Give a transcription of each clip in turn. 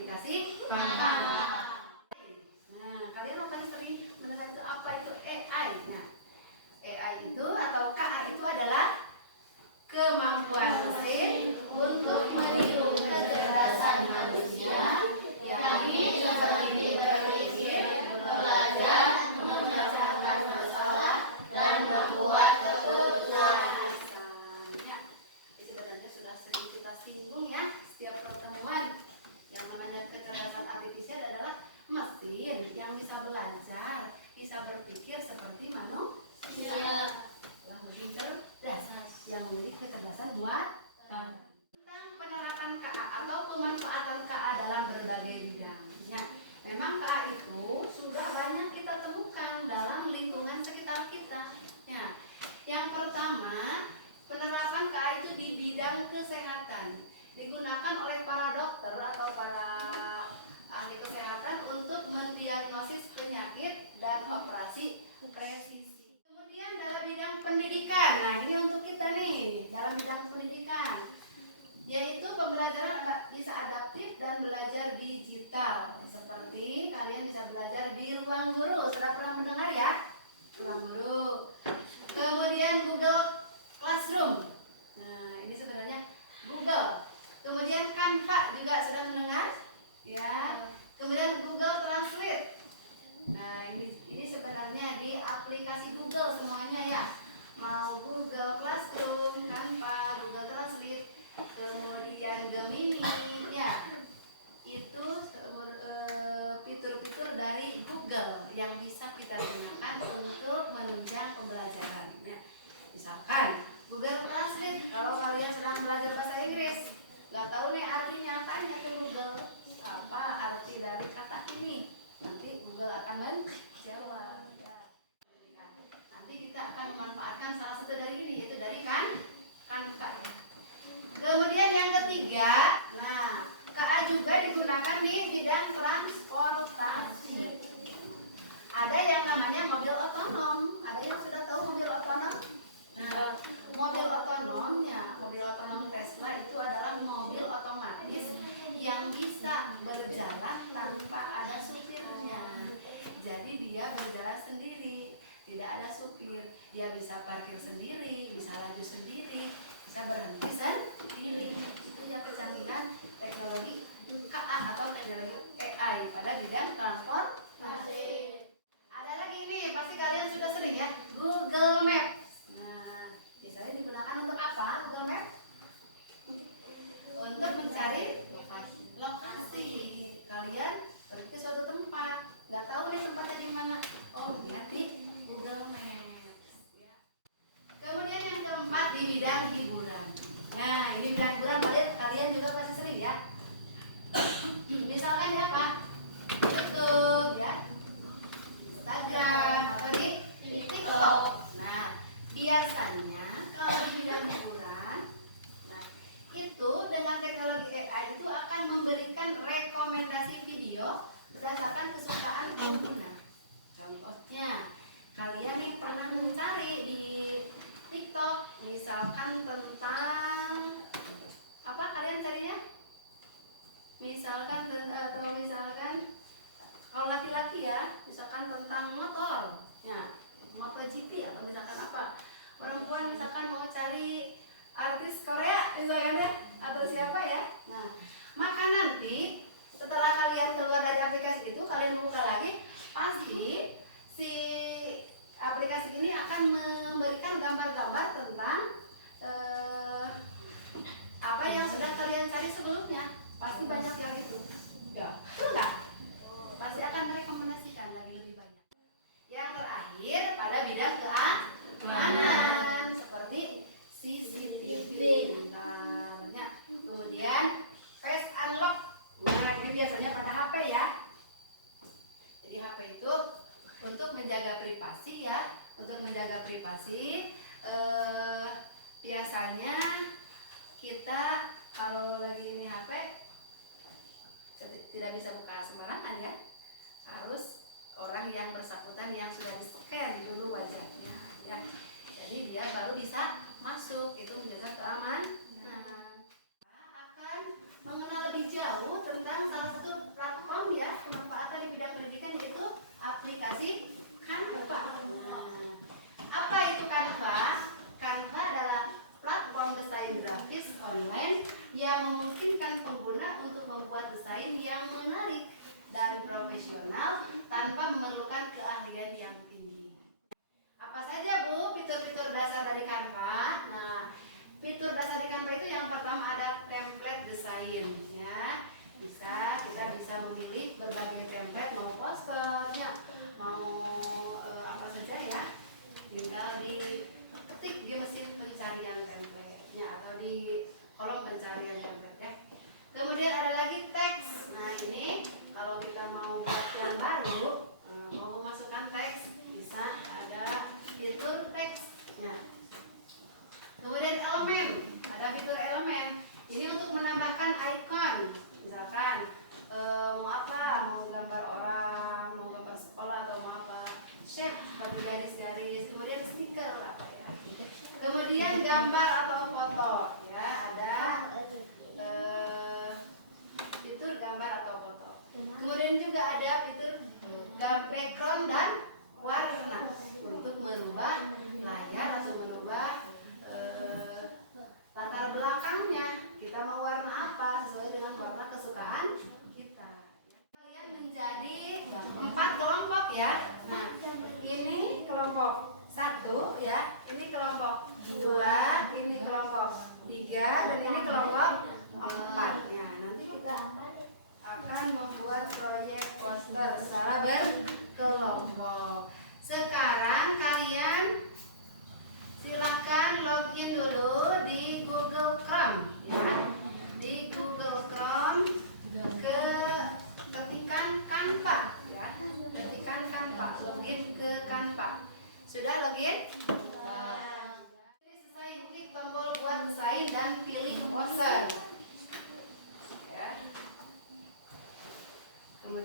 aplikasi Canva. Nah, kalian paling sering mendengar itu apa itu AI. Nah, AI itu atau KA itu adalah kemampuan mesin untuk meniru kecerdasan manusia, yakni seperti berpikir, belajar, memecahkan masalah, dan membuat keputusan. Ya, sebenarnya sudah sering kita singgung ya setiap pertemuan. Yang namanya kecerdasan artifisial adalah mesin yang bisa belajar, bisa berpikir seperti manusia. Mesin cerdas yang memiliki kecerdasan buatan. Tentang penerapan KA atau pemanfaatan KA dalam berbagai bidang. Ya, memang KA itu sudah banyak kita temukan dalam lingkungan sekitar kita. Ya, yang pertama, penerapan KA itu di bidang kesehatan digunakan oleh para dokter atau para ahli kesehatan untuk mendiagnosis penyakit dan operasi presisi. Kemudian dalam bidang pendidikan, nah ini untuk kita nih, dalam bidang pendidikan, yaitu pembelajaran bisa adaptif dan belajar digital. Seperti kalian bisa belajar di ruang guru, sudah pernah mendengar ya? Ruang guru. Kemudian Google Classroom. Nah, ini sebenarnya Google. Kemudian Canva juga sudah mendengar? Ya. Kemudian Google Translate. Nah, ini sebenarnya di aplikasi Google semuanya ya. Mau Google Classroom, Canva, Google Translate, kemudian Gemini ya. Itu fitur-fitur dari Google yang bisa kita gunakan untuk menunjang pembelajaran ya. Misalkan Google Translate, kalau kalian sedang belajar bahasa Inggris, nggak tahu nih artinya, tanya ke Google apa arti dari kata ini, nanti Google akan menjawab ya. Nanti kita akan memanfaatkan salah satu dari ini, yaitu dari Canva. Kemudian yang ketiga, nah KA juga digunakan di bidang transportasi. Ada yang namanya mobil otonom. Ada yang sudah tahu mobil otonom? Nah, mobil otonomnya, mobil otonom Tesla itu adalah mobil otomatis yang bisa berjalan tanpa ada supirnya. Jadi dia berjalan sendiri, tidak ada supir. Dia bisa parkir sendiri, bisa laju sendiri, bisa berhenti sendiri. Itu ya kecanggihan teknologi KA atau teknologi AI pada bidang transportasi. Ada lagi ini, pasti kalian sudah sering ya, Google Maps. Nah, biasanya digunakan untuk apa Google Maps? Untuk mencari lokasi. Kalian pergi ke suatu tempat, nggak tahu nih tempatnya di mana.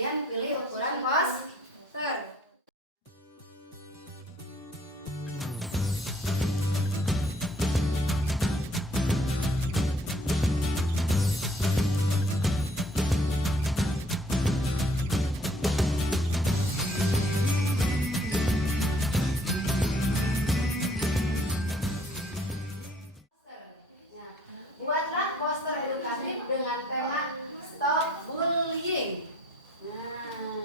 kemudian pilih ukuran poster. Buatlah poster edukatif dengan tema Stop Bullying. Nah,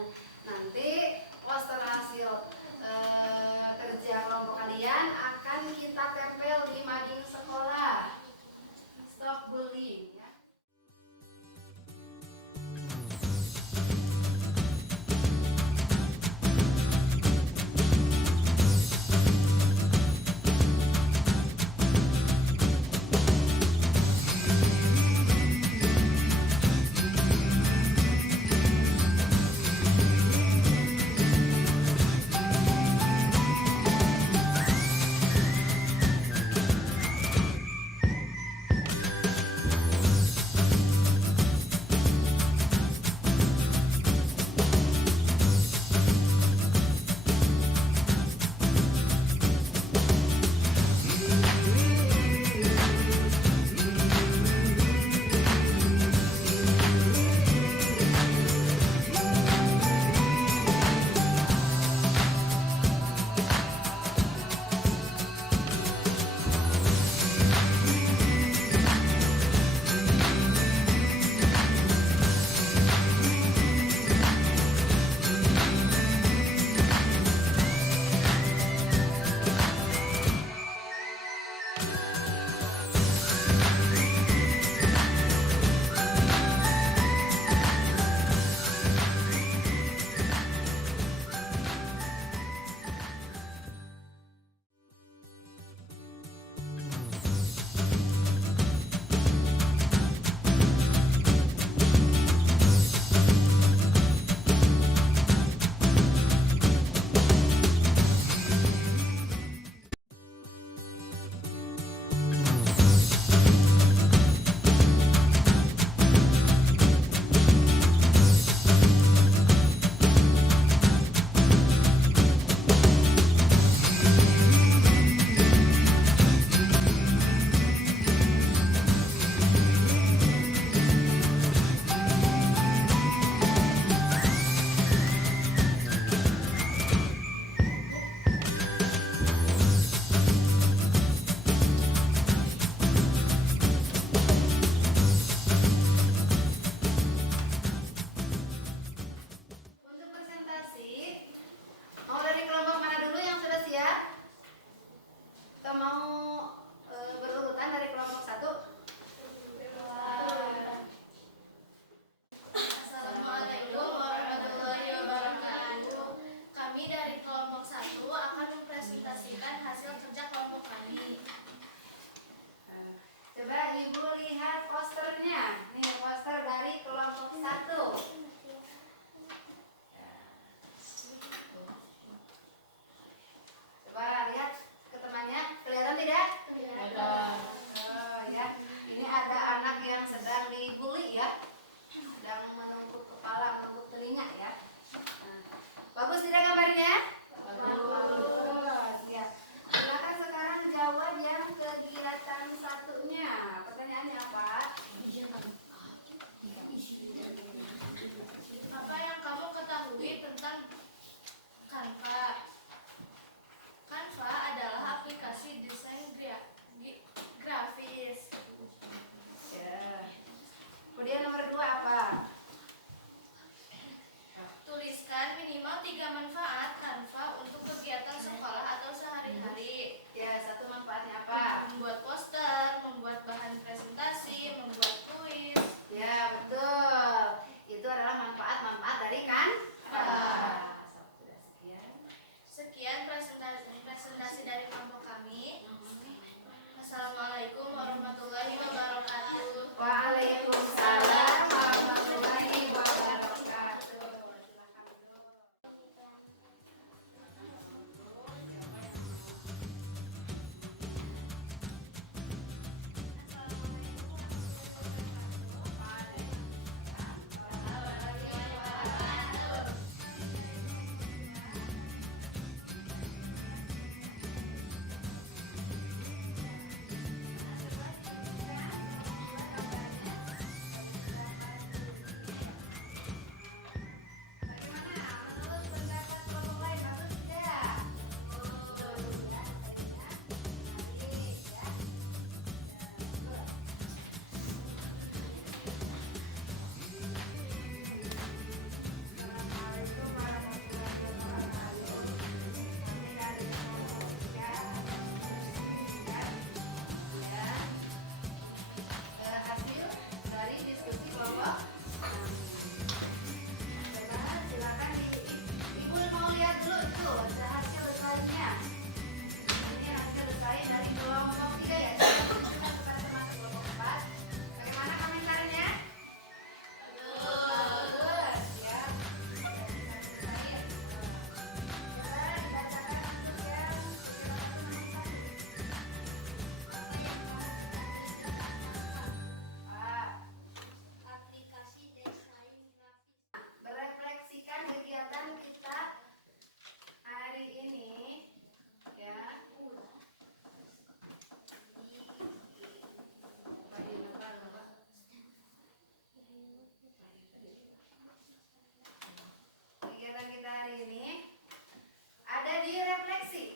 direfleksi.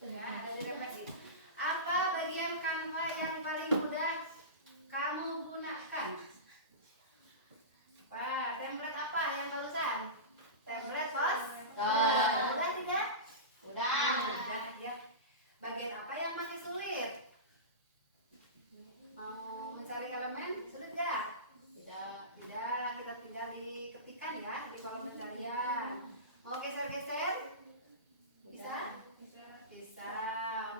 Ya, ada direfleksi. Apa bagian Canva yang paling mudah kamu gunakan? Wah, template apa yang barusan? Template poster. Mudah tidak? Mudah ya. Bagian apa yang masih sulit? Mau mencari elemen sulit gak? Tidak, kita tinggal diketikkan ya di kolom pencarian. Mau geser-geser? Bisa? Bisa.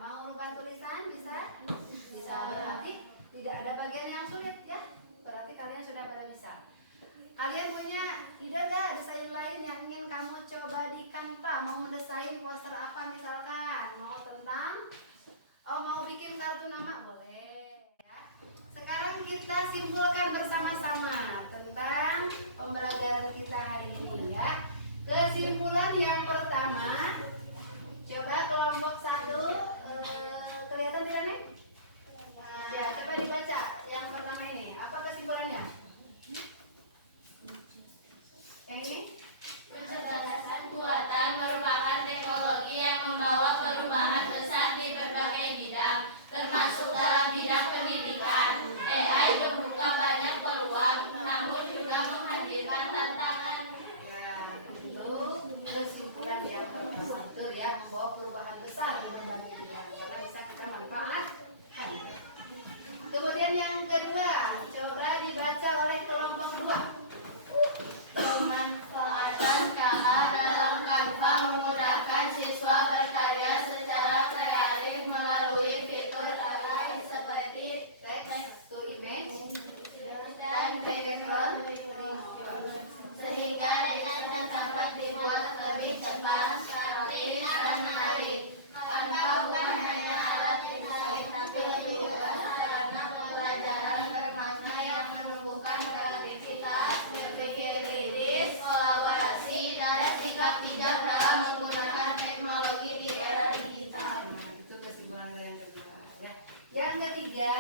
Mau rubah tulisan? Bisa? Bisa. Berarti tidak ada bagian yang sulit ya. Berarti kalian sudah pada bisa. Kalian punya ide gak desain lain yang ingin kamu coba di Canva? Mau mendesain poster apa misalkan? Mau bikin kartu nama? Boleh ya. Sekarang kita simpulkan bersama-sama tentang pembelajaran kita hari ini ya. Kesimpulan yang pertama, coba kelompok 1 kelihatan tidak nih? Ya, coba dibaca yang pertama ini. Apa kesimpulannya? Ini? Kecerdasan buatan merupakan teknologi yang membawa perubahan besar di berbagai bidang, termasuk dalam bidang pendidikan. AI membuka banyak peluang, namun juga menghadirkan tantangan. Ya, itu kesimpulan yang pertama itu ya, membawa perubahan besar di berbagai bidang karena bisa kita manfaatkan. Kemudian yang kedua, coba dibaca oleh kelompok 2. Pemanfaatan KA dalam Canva memudahkan siswa berkarya secara kreatif melalui fitur AI seperti Text to image dan background, sehingga desain dapat dibuat lebih cepat, rapi, dan menarik. Canva bukan hanya alat desain, tapi juga sarana pembelajaran bermakna yang menumbuhkan kreativitas, berpikir kritis, kolaborasi, dan sikap bijak dalam menggunakan teknologi di era digital. itu kesimpulan yang kedua ya. Yang ketiga,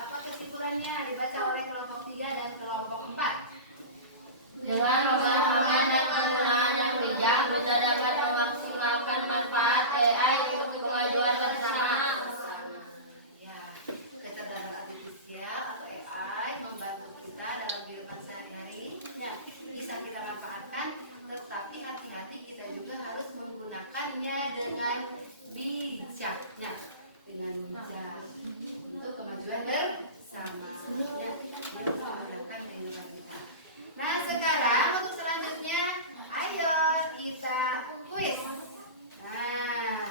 apa kesimpulannya? Dibaca oleh kelompok 3 dan kelompok 4. Dengan pemahaman dan penggunaan yang bijak, kita dapat memaksimalkan manfaat AI untuk kemajuan bersama. Ya, kecerdasan artifisial atau AI membantu kita dalam kehidupan sehari-hari. Ya, bisa kita manfaatkan, tetapi hati-hati kita juga harus menggunakannya dengan bijak. Ya, dengan bijak untuk kemajuan bersama. Ya, untuk memudahkan kehidupan kita. Nah, sekarang untuk selanjutnya, ayo kita kuis. Nah,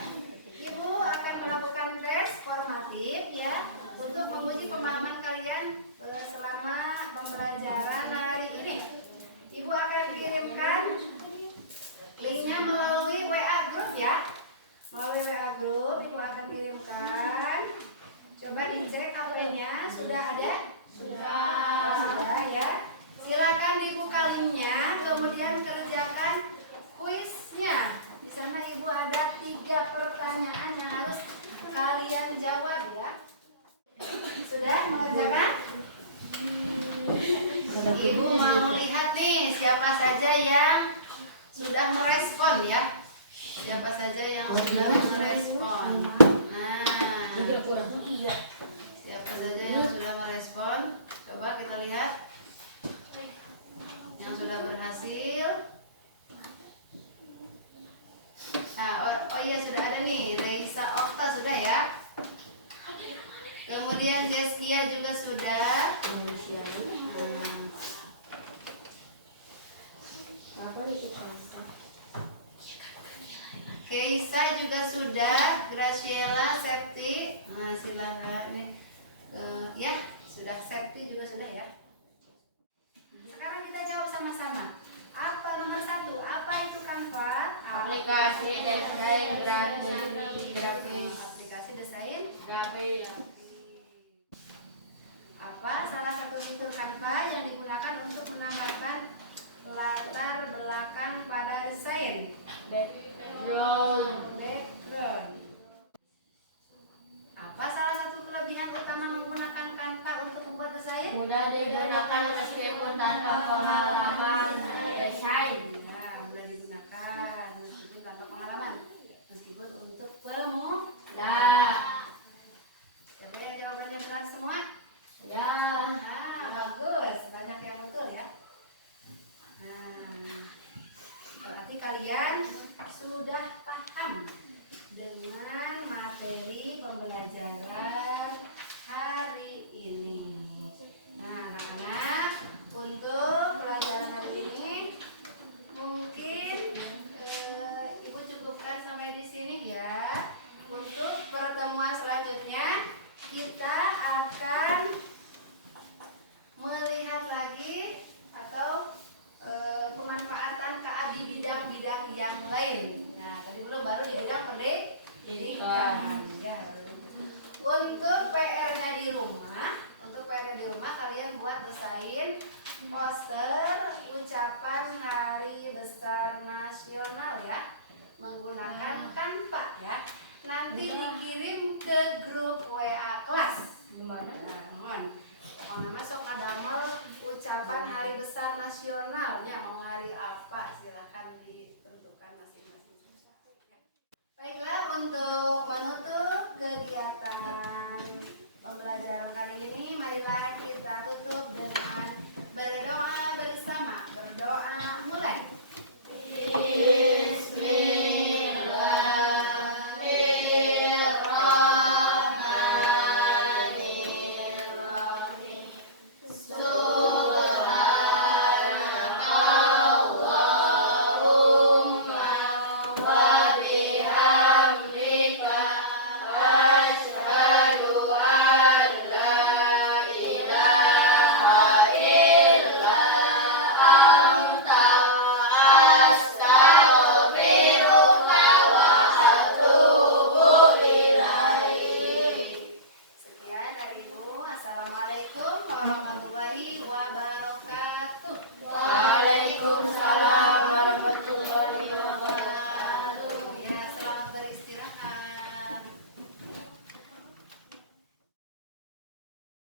Ibu akan melakukan tes formatif ya untuk menguji pemahaman kalian selama pembelajaran hari ini. Ibu akan kirimkan linknya melalui WA group ya. Melalui WA group Ibu akan kirimkan. Coba dicek HP-nya sudah ada? Sudah ya. Silakan dibuka linknya, kemudian kerjakan kuisnya. Di sana Ibu ada 3 pertanyaan yang harus kalian jawab ya. Sudah mengerjakan? Ibu mau lihat nih siapa saja yang sudah merespon ya. Siapa saja yang sudah merespon. Nah, siapa saja yang sudah merespon? Coba kita lihat. Yang sudah berhasil. Nah, oh iya sudah ada nih, Reisa Okta sudah ya. Kemudian Jeskia juga sudah. Keisa juga sudah, Graciela, Septi. Nah, silakan nih. Ya, sudah Septi juga sudah ya. Sekarang kita jawab sama-sama. Apa nomor 1? Apa itu Canva? Aplikasi desain grafis. Aplikasi desain. Grafis. Apa salah satu fitur Canva yang digunakan untuk menambahkan latar belakang pada desain? Background. Background. Apa salah satu kelebihan utama menggunakan Canva? nasionalnya mau hari apa silahkan ditentukan masing-masing. Baiklah, untuk menutup